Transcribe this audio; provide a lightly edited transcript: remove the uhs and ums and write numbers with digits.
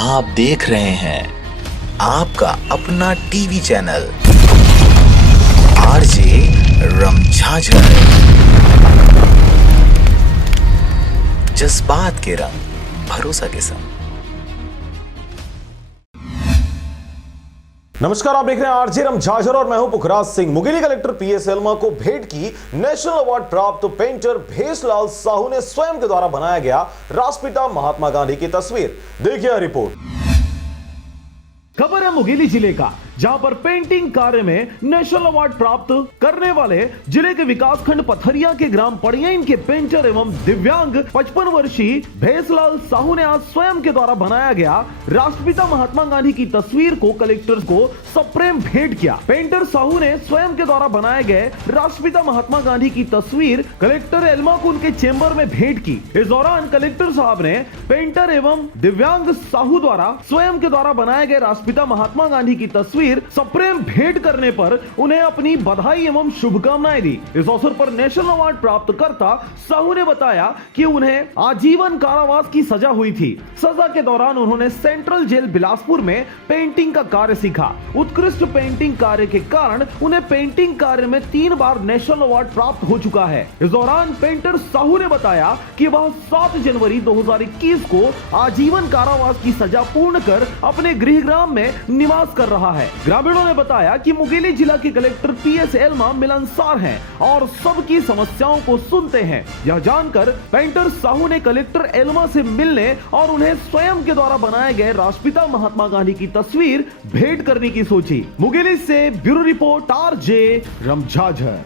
आप देख रहे हैं आपका अपना टीवी चैनल आरजे रमझाझर। जज्बात के रंग, भरोसा के संग। नमस्कार, आप देख रहे हैं आरजे रमझाझर और मैं हूं पुखराज सिंह। मुंगेली कलेक्टर पीएस एल्मा को भेंट की नेशनल अवार्ड प्राप्त पेंटर भेसलाल साहू ने स्वयं के द्वारा बनाया गया राष्ट्रपिता महात्मा गांधी की तस्वीर। देखिए रिपोर्ट। खबर है मुंगेली जिले का, जहां पर पेंटिंग कार्य में नेशनल अवार्ड प्राप्त करने वाले जिले के विकासखंड पथरिया के ग्राम पड़ियन के पेंटर एवं दिव्यांग 55 वर्षीय भेसलाल साहू ने आज स्वयं के द्वारा बनाया गया राष्ट्रपिता महात्मा गांधी की तस्वीर को कलेक्टर को सप्रेम भेंट किया। पेंटर साहू ने स्वयं के द्वारा बनाए गए राष्ट्रपिता महात्मा गांधी की तस्वीर कलेक्टर एल्मा को उनके चेंबर में भेंट की। इस दौरान कलेक्टर साहब ने पेंटर एवं दिव्यांग साहू द्वारा स्वयं के द्वारा बनाए गए राष्ट्रपिता महात्मा गांधी की तस्वीर सप्रेम भेंट करने पर उन्हें अपनी बधाई एवं शुभकामनाएं दी। इस अवसर पर नेशनल अवार्ड प्राप्त करता साहू ने बताया कि उन्हें आजीवन कारावास की सजा हुई थी। सजा के दौरान उन्होंने सेंट्रल जेल बिलासपुर में पेंटिंग का कार्य सीखा। उत्कृष्ट पेंटिंग कार्य के कारण उन्हें पेंटिंग कार्य में 3 बार नेशनल अवार्ड प्राप्त हो चुका है। इस दौरान पेंटर साहू ने बताया कि वह 7 जनवरी 2021 को आजीवन कारावास की सजा पूर्ण कर अपने गृह ग्राम में निवास कर रहा है। ग्रामीणों ने बताया कि मुंगेली जिला के कलेक्टर पीएस एल्मा मिलनसार हैं और सबकी समस्याओं को सुनते हैं। यह जानकर पेंटर साहू ने कलेक्टर एल्मा से मिलने और उन्हें स्वयं के द्वारा बनाए गए राष्ट्रपिता महात्मा गांधी की तस्वीर भेंट करने की सोची। मुंगेली से ब्यूरो रिपोर्ट आरजे रमझाझर।